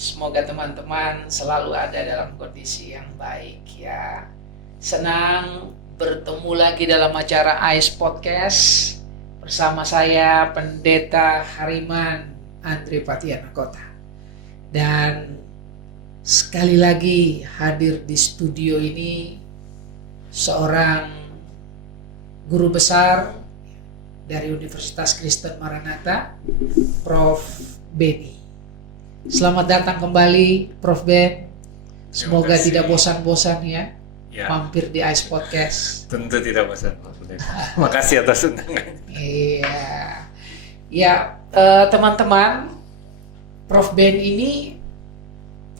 Semoga teman-teman selalu ada dalam kondisi yang baik ya. Senang bertemu lagi dalam acara AIS Podcast bersama saya Pendeta Hariman Andre Patianakota. Dan sekali lagi hadir di studio ini seorang guru besar dari Universitas Kristen Maranatha, Prof. Benny. Selamat datang kembali Prof. Ben. Semoga tidak bosan-bosan ya mampir di AIS Podcast. Tentu tidak bosan. Makasih atas undangan. Iya. Ya, teman-teman, Prof. Ben ini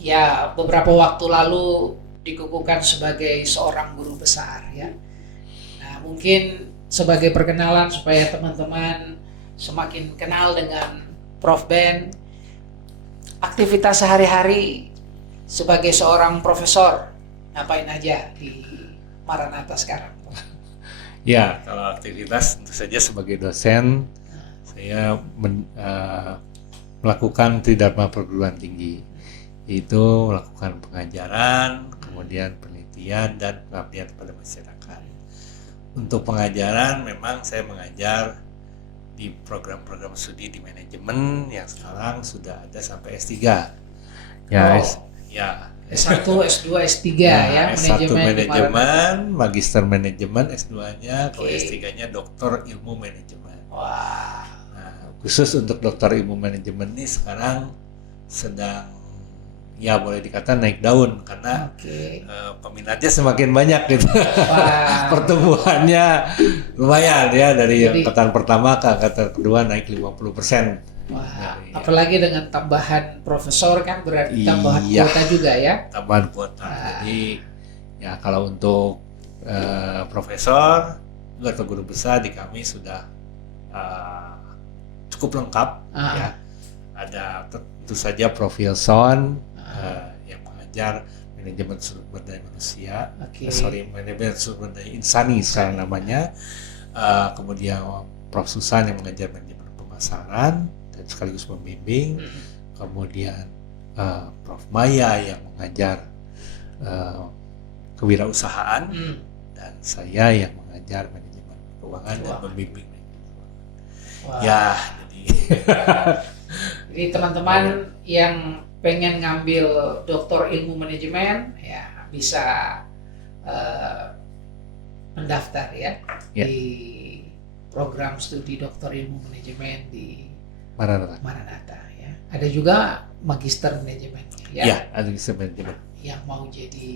ya beberapa waktu lalu dikukuhkan sebagai seorang guru besar ya. Nah, mungkin sebagai perkenalan supaya teman-teman semakin kenal dengan Prof. Ben, aktivitas sehari-hari sebagai seorang profesor ngapain aja di Maranatha sekarang? Ya, kalau aktivitas tentu saja sebagai dosen saya melakukan tridharma perguruan tinggi, yaitu melakukan pengajaran, kemudian penelitian dan pengabdian kepada masyarakat. Untuk pengajaran memang saya mengajar di program-program studi di manajemen yang sekarang sudah ada sampai S3. S1, S2, S3 ya, S1 manajemen, magister manajemen, S2-nya, kalau S3-nya doktor ilmu manajemen. Wah. Nah, khusus untuk doktor ilmu manajemen ini sekarang sedang ya boleh dikatakan naik daun karena peminatnya semakin banyak gitu. Pertumbuhannya lumayan ya dari angkatan pertama ke angkatan kedua naik 50%. Wah, apalagi dengan tambahan profesor kan berarti tambahan kuota juga ya. Tambahan kuota. Jadi ya kalau untuk profesor atau guru besar di kami sudah cukup lengkap ya. Ada tentu saja Prof. Wilson yang mengajar manajemen sumber daya manusia, manajemen sumber daya insani sekarang namanya. Kemudian Prof. Susan yang mengajar manajemen pemasaran dan sekaligus membimbing. Kemudian Prof. Maya yang mengajar kewirausahaan dan saya yang mengajar manajemen keuangan dan membimbing. Ya, jadi teman-teman yang pengen ngambil doktor ilmu manajemen ya bisa mendaftar ya di program studi doktor ilmu manajemen di Maranatha ya. Ada juga magister manajemen ya. Ya, ada magister manajemen. Yang mau jadi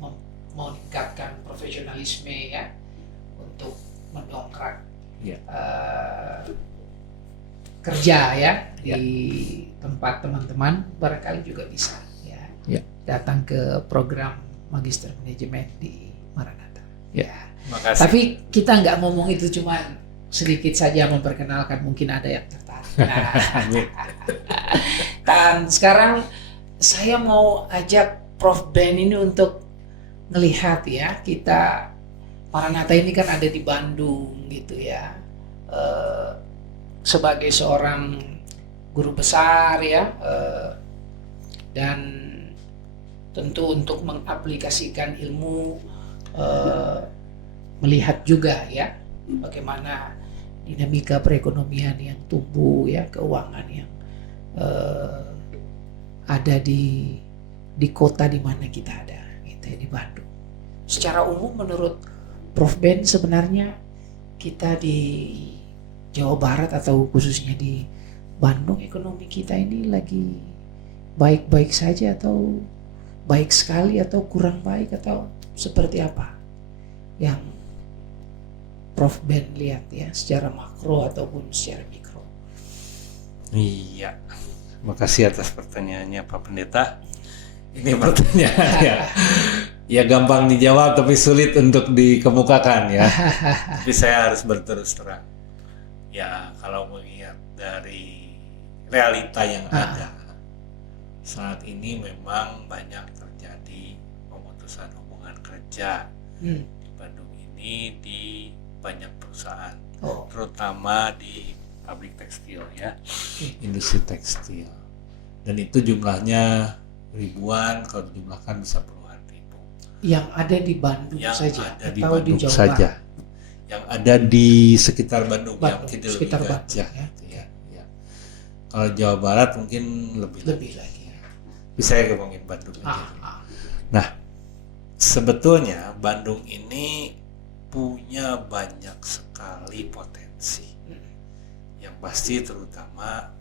mau meningkatkan profesionalisme ya untuk mendongkrak kerja ya di tempat teman-teman barangkali juga bisa ya datang ke program magister manajemen di Maranatha ya. Makasih. Tapi kita nggak ngomong itu cuma sedikit saja memperkenalkan, mungkin ada yang tertarik. Dan sekarang saya mau ajak Prof. Ben ini untuk melihat ya, kita Maranatha ini kan ada di Bandung gitu ya. Sebagai seorang guru besar ya, dan tentu untuk mengaplikasikan ilmu, melihat juga ya bagaimana dinamika perekonomian yang tumbuh ya, keuangan yang ada di kota di mana kita ada gitu ya, di Bandung. Secara umum menurut Prof. Ben sebenarnya kita di Jawa Barat atau khususnya di Bandung, ekonomi kita ini lagi baik-baik saja atau baik sekali atau kurang baik atau seperti apa yang Prof. Ben lihat ya secara makro ataupun secara mikro? Iya, makasih atas pertanyaannya Pak Pendeta. Ini pertanyaan ya gampang dijawab tapi sulit untuk dikemukakan ya. Tapi saya harus berterus terang. Ya, kalau melihat dari realita yang ada saat ini memang banyak terjadi pemutusan hubungan kerja di Bandung ini di banyak perusahaan, terutama di pabrik tekstil ya, industri tekstil. Dan itu jumlahnya ribuan, kalau dijumlahkan bisa puluhan ribu. Yang ada di Bandung Yang saja ada di atau Bandung di Jawa saja. Barat? Yang ada di sekitar Bandung, yang Bandung, mungkin sekitar lebih Bandung, gajah ya. gitu ya. Ya. Kalau Jawa Barat mungkin lebih Lagi ya. Bisa ya ngomongin Bandung aja. Nah, sebetulnya Bandung ini punya banyak sekali potensi. Yang pasti terutama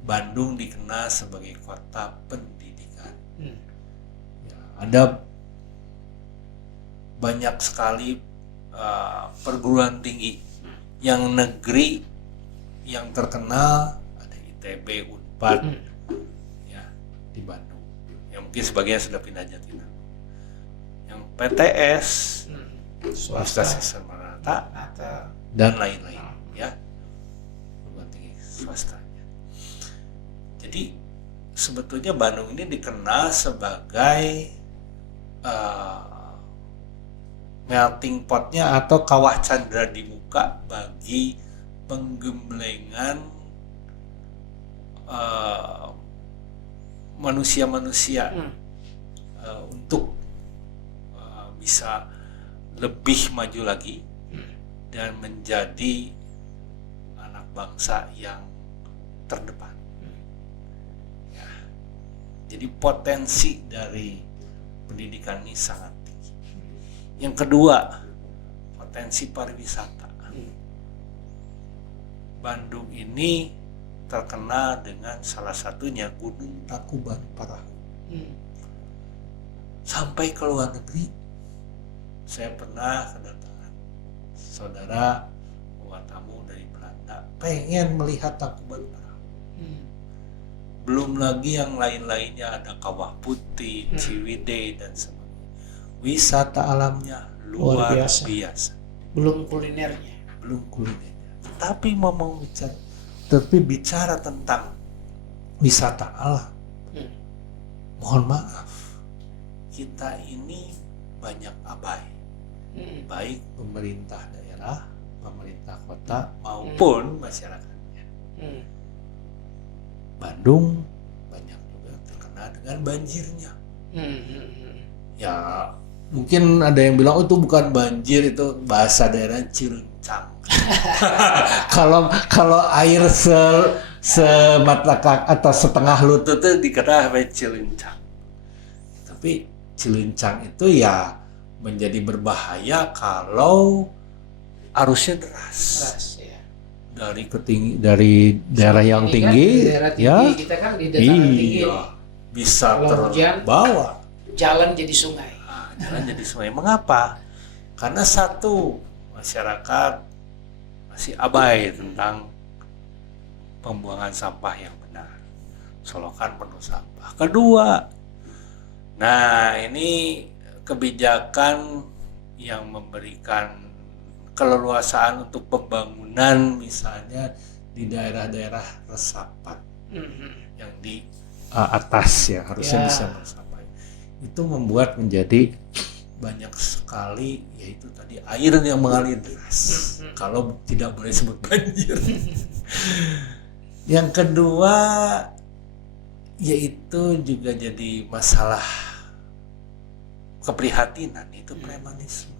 Bandung dikenal sebagai kota pendidikan. Ya, ada banyak sekali perguruan tinggi yang negeri yang terkenal, ada ITB, Unpad, ya di Bandung. Yang mungkin sebagian sudah pindah Jatinangor. Yang PTS, swasta merata, dan lain-lain, ya perguruan tinggi swastanya. Jadi sebetulnya Bandung ini dikenal sebagai melting potnya atau kawah candra di muka bagi penggemblengan manusia-manusia untuk bisa lebih maju lagi dan menjadi anak bangsa yang terdepan. Ya. Jadi potensi dari pendidikan ini sangat tinggi. Yang kedua, potensi pariwisata. Bandung ini terkenal dengan salah satunya Gunung Tangkuban Perahu. Sampai ke luar negeri, saya pernah kedatangan saudara bawa tamu dari Belanda, pengen melihat Tangkuban Perahu. Belum lagi yang lain-lainnya, ada Kawah Putih, Ciwidey dan sebagainya. Wisata alamnya luar biasa. Belum kulinernya. Tapi bicara tentang wisata alam, mohon maaf, kita ini banyak abai, baik pemerintah daerah, pemerintah kota maupun masyarakatnya. Bandung banyak juga terkenal dengan banjirnya. Ya mungkin ada yang bilang, oh itu bukan banjir, itu bahasa daerah ciruncang. Kalau air semata kaki atau setengah lutut itu dikata ciruncang. Tapi ciruncang itu ya menjadi berbahaya kalau arusnya deras. Ya. Dari daerah yang tinggi, daerah tinggi, ya. Kita kan di dataran tinggi. Bisa terbawa. Jalan jadi sungai. Mengapa? Karena satu, masyarakat masih abai tentang pembuangan sampah yang benar. Solokan penuh sampah. Kedua, nah ini kebijakan yang memberikan keleluasaan untuk pembangunan misalnya di daerah-daerah resapan yang di atas ya harusnya bisa sampai. Itu membuat menjadi banyak sekali, yaitu tadi air yang mengalir deras. Kalau tidak boleh sebut banjir. Yang kedua, yaitu juga jadi masalah keprihatinan, itu premanisme.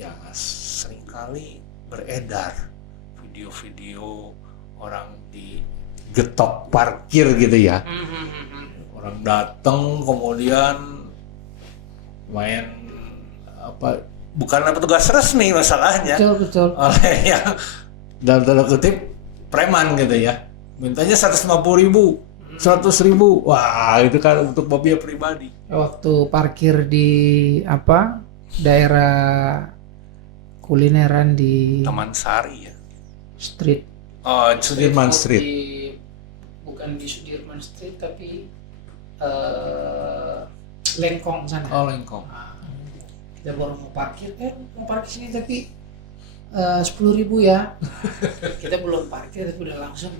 Ya seringkali beredar video-video orang digetok parkir gitu ya. Orang datang kemudian main bukanlah petugas resmi masalahnya. Betul. Oleh yang dalam tanda kutip preman gitu ya. Mintanya 150.000, 100.000. Wah, itu kan untuk mobil pribadi. Waktu parkir di daerah kulineran di Taman Sari ya. Street. Oh, Sudirman Street. Bukan di Sudirman Street tapi Lengkong sana. Oh, Lengkong. Kita baru mau parkir sini tapi 10.000 ya. Kita belum parkir tapi udah langsung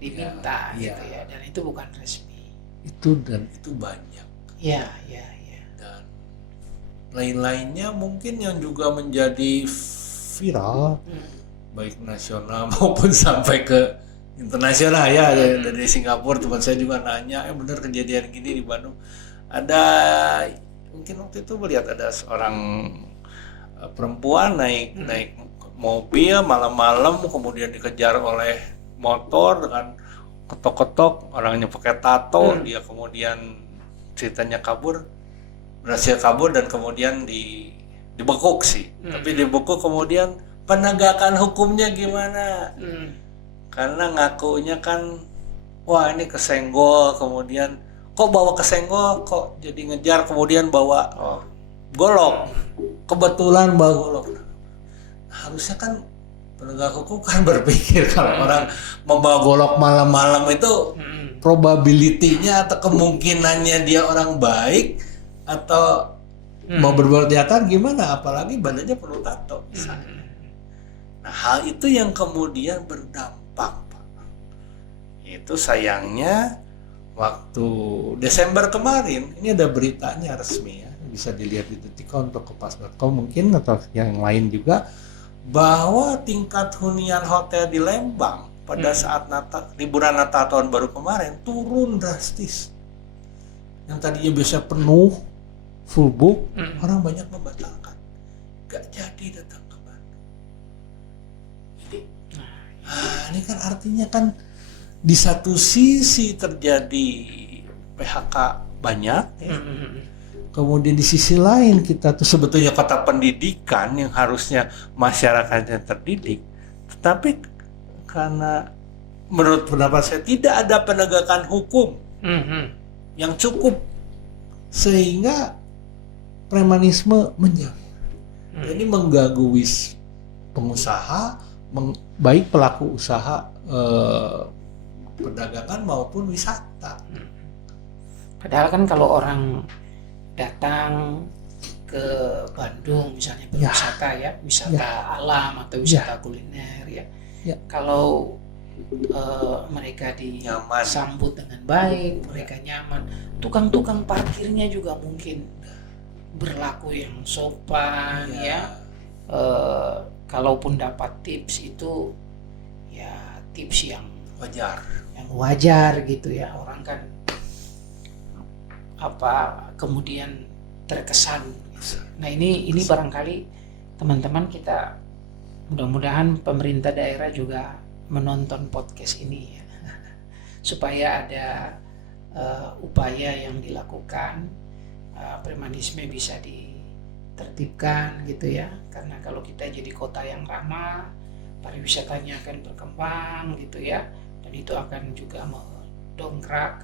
diminta gitu ya. Dan itu bukan resmi. Itu banyak. Ya. Dan lain-lainnya mungkin yang juga menjadi viral baik nasional maupun sampai ke internasional ya, dari Singapura. Teman saya juga nanya, benar kejadian gini di Bandung. Ada, mungkin waktu itu melihat ada seorang perempuan naik mobil malam-malam, kemudian dikejar oleh motor dengan ketok-ketok, orangnya pakai tato, dia kemudian ceritanya berhasil kabur dan kemudian dibekuk sih. Tapi dibekuk kemudian penegakan hukumnya gimana? Karena ngakunya kan, wah ini kesenggol, kemudian kok bawa kesenggol, kok jadi ngejar, kemudian bawa golok. Kebetulan bawa golok. Harusnya kan penegak hukum kan berpikir kalau orang membawa golok malam-malam itu probability-nya atau kemungkinannya dia orang baik atau mau berbuat jahat gimana, apalagi badannya penuh tato misalnya. Nah, hal itu yang kemudian berdampak, Pak. Itu sayangnya waktu Desember kemarin, ini ada beritanya resmi ya, bisa dilihat di Detikcom untuk Kompas.com mungkin atau yang lain juga, bahwa tingkat hunian hotel di Lembang pada saat liburan Natal tahun baru kemarin turun drastis. Yang tadinya biasa penuh, full book, orang banyak membatalkan, gak jadi datang ke Bandung. Ini kan artinya kan di satu sisi terjadi PHK banyak, ya. Kemudian di sisi lain kita tuh sebetulnya kota pendidikan yang harusnya masyarakatnya terdidik, tetapi karena menurut pendapat saya tidak ada penegakan hukum yang cukup sehingga premanisme menjamur. Ini mengganggu pengusaha, baik pelaku usaha perdagangan maupun wisata. Padahal kan kalau orang datang ke Bandung misalnya berwisata wisata alam atau wisata kuliner kalau mereka disambut dengan baik, mereka nyaman, tukang-tukang parkirnya juga mungkin berlaku yang sopan kalaupun dapat tips itu ya tips yang wajar gitu ya, orang kan kemudian terkesan. Nah ini barangkali teman-teman kita, mudah-mudahan pemerintah daerah juga menonton podcast ini ya, supaya ada upaya yang dilakukan, premanisme bisa ditertibkan gitu ya, karena kalau kita jadi kota yang ramah, pariwisatanya akan berkembang gitu ya, dan itu akan juga mendongkrak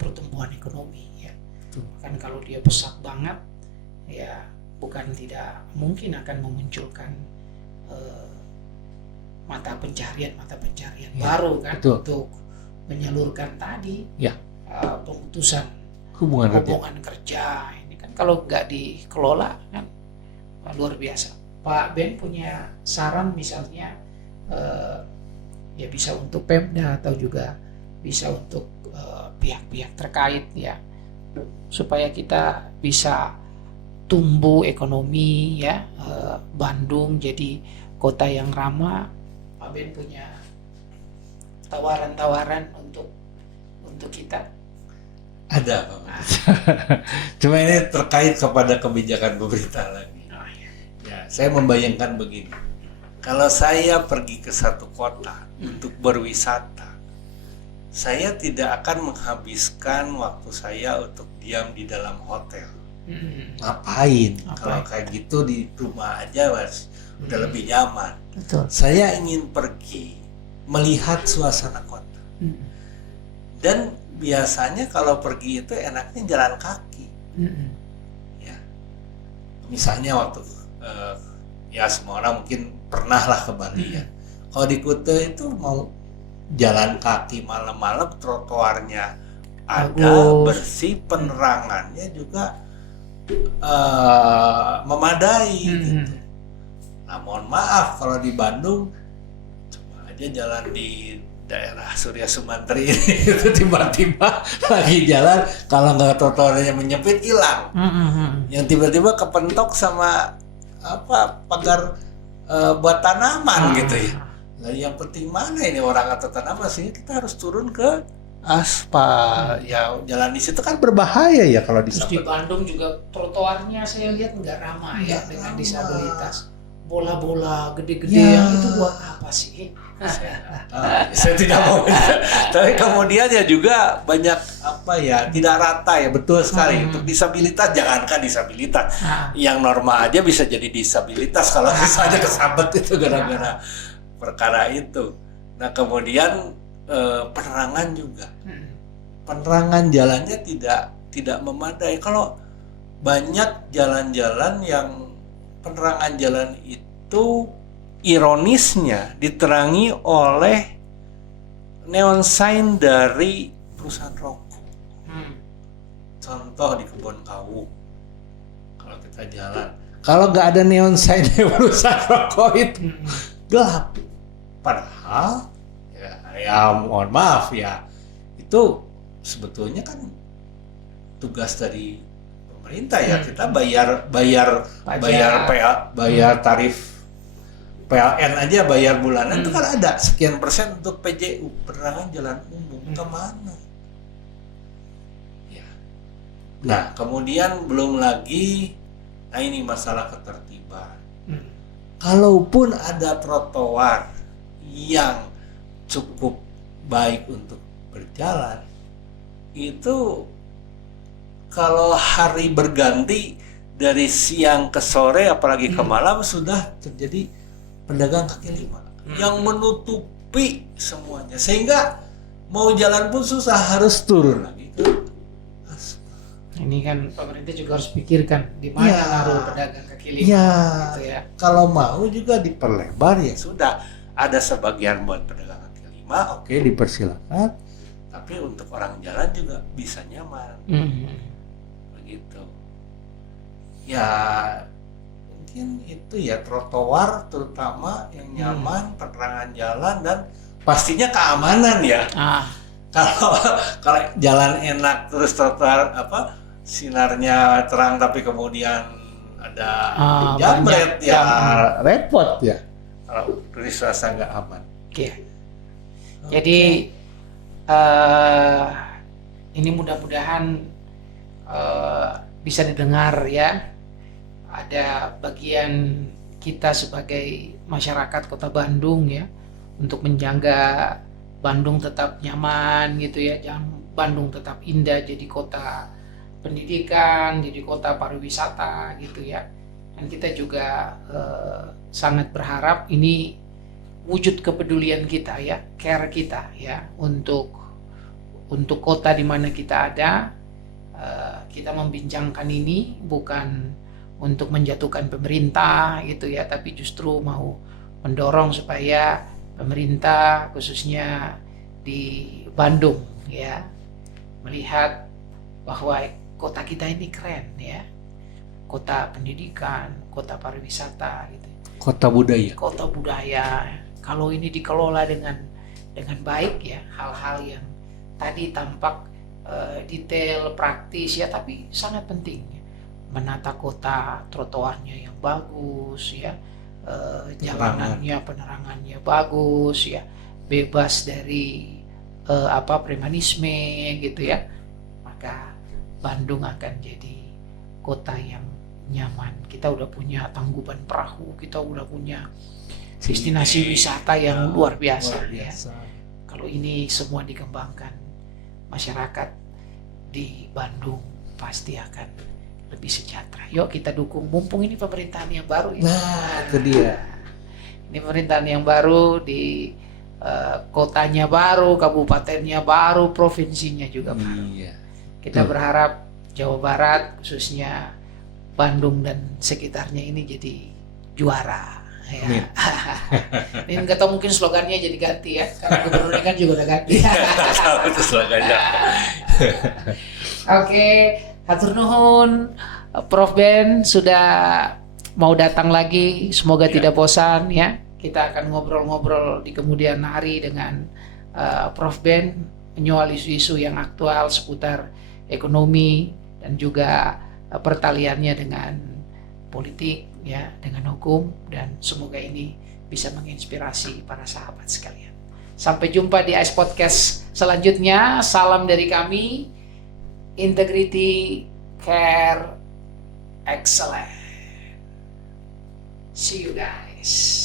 pertumbuhan ekonomi ya. Kan kalau dia pesat banget ya, bukan tidak mungkin akan memunculkan mata pencarian baru kan, untuk menyalurkan tadi pemutusan hubungan kerja. Ini kan kalau nggak dikelola kan luar biasa. Pak Ben punya saran misalnya ya bisa untuk Pemda atau juga bisa untuk pihak-pihak terkait ya, supaya kita bisa tumbuh ekonomi ya, Bandung jadi kota yang ramah. Pak Ben punya tawaran-tawaran untuk kita? Ada, Pak. Cuma ini terkait kepada kebijakan pemerintah lagi. Ya, saya membayangkan begini. Kalau saya pergi ke satu kota untuk berwisata, saya tidak akan menghabiskan waktu saya untuk diam di dalam hotel. Ngapain? Kalau kayak gitu di rumah aja Mas, udah lebih nyaman. Betul. Saya ingin pergi melihat suasana kota. Dan biasanya kalau pergi itu enaknya jalan kaki. Ya. Misalnya waktu ya semua orang mungkin pernah lah ke Bali ya. Kalau di Kuta itu mau jalan kaki malam-malam, trotoarnya ada, bersih, penerangannya juga memadai gitu. Nah mohon maaf kalau di Bandung coba aja jalan di daerah Surya Sumantri ini itu tiba-tiba lagi jalan, kalau nggak trotoarnya menyempit hilang, yang tiba-tiba kepentok sama pagar buat tanaman gitu ya. Lah yang penting mana ini orang atau tanaman, sehingga kita harus turun ke aspal. Ya jalan di situ kan berbahaya ya kalau Terus di disabet. Bandung juga trotoarnya saya lihat nggak ramah ya Nggak dengan ramah. disabilitas. Bola-bola gede-gede Ya. yang itu buat apa sih? Saya tidak mau, tapi kemudian ya juga banyak apa ya, tidak rata ya, betul sekali. Untuk disabilitas, jangankan disabilitas, Nah, yang normal aja bisa jadi disabilitas kalau misalnya kesabet itu gara-gara perkara itu. Nah kemudian penerangan juga, penerangan jalannya tidak memadai. Kalau banyak jalan-jalan yang penerangan jalan itu ironisnya diterangi oleh neon sign dari perusahaan rokok. Contoh di Kebon Kawu, kalau kita jalan, kalau nggak ada neon sign dari perusahaan rokok itu gelap. Padahal ya mohon maaf ya, itu sebetulnya kan tugas dari pemerintah ya. Kita bayar Pajak. tarif PLN aja, bayar bulanan itu kan ada sekian persen untuk PJU, penerangan jalan umum. Kemana ya? Nah kemudian belum lagi, nah ini masalah ketertiban. Kalaupun ada trotoar yang cukup baik untuk berjalan, itu kalau hari berganti dari siang ke sore apalagi ke malam sudah terjadi pedagang kaki lima yang menutupi semuanya, sehingga mau jalan pun susah, harus turun lagi ke aspal. Ini kan pemerintah juga harus pikirkan di mana Ya. naruh pedagang kaki lima Ya, gitu ya. kalau mau juga diperlebar ya sudah, ada sebagian buat pedagang kaki lima, oke dipersilakan, tapi untuk orang jalan juga bisa nyaman. Begitu ya, mungkin itu ya, trotoar terutama yang nyaman, penerangan jalan, dan pastinya keamanan ya. Kalau jalan enak terus trotoar apa sinarnya terang tapi kemudian ada jambret ya repot ya, kalau turis rasa nggak aman. Oke. Jadi ini mudah-mudahan bisa didengar ya. Ada bagian kita sebagai masyarakat Kota Bandung ya, untuk menjaga Bandung tetap nyaman gitu ya, jangan Bandung tetap indah, jadi kota pendidikan, jadi kota pariwisata gitu ya. Dan kita juga sangat berharap ini wujud kepedulian kita ya, care kita ya, untuk kota di mana kita ada. Kita membincangkan ini bukan untuk menjatuhkan pemerintah gitu ya, tapi justru mau mendorong supaya pemerintah khususnya di Bandung ya melihat bahwa kota kita ini keren ya, kota pendidikan, kota pariwisata gitu, Kota budaya. kota budaya. Kalau ini dikelola dengan baik ya, hal-hal yang tadi tampak detail praktis ya, tapi sangat penting ya. Menata kota, trotoarnya yang bagus ya, jalanannya, penerangannya bagus ya, bebas dari premanisme gitu ya, maka Bandung akan jadi kota yang nyaman. Kita udah punya Tangkuban Perahu, kita udah punya destinasi wisata yang luar biasa. Ya. Kalau ini semua dikembangkan, masyarakat di Bandung pasti akan lebih sejahtera. Yuk kita dukung, mumpung ini pemerintahan yang baru ya. Nah, itu dia. Ini pemerintahan yang baru, di kotanya baru, kabupatennya baru, provinsinya juga baru. Iya. Kita berharap Jawa Barat, khususnya Bandung dan sekitarnya ini jadi juara. Ya. Ini nggak tahu, mungkin slogannya jadi ganti ya, karena gubernurnya kan juga udah ganti. Itu slogannya. Oke, hatur nuhun Prof Ben sudah mau datang lagi, semoga tidak bosan ya. Kita akan ngobrol-ngobrol di kemudian hari dengan Prof Ben menyoal isu-isu yang aktual seputar ekonomi dan juga pertaliannya dengan politik ya, dengan hukum, dan semoga ini bisa menginspirasi para sahabat sekalian. Sampai jumpa di Ice Podcast selanjutnya. Salam dari kami, Integrity, Care, Excellent. See you guys.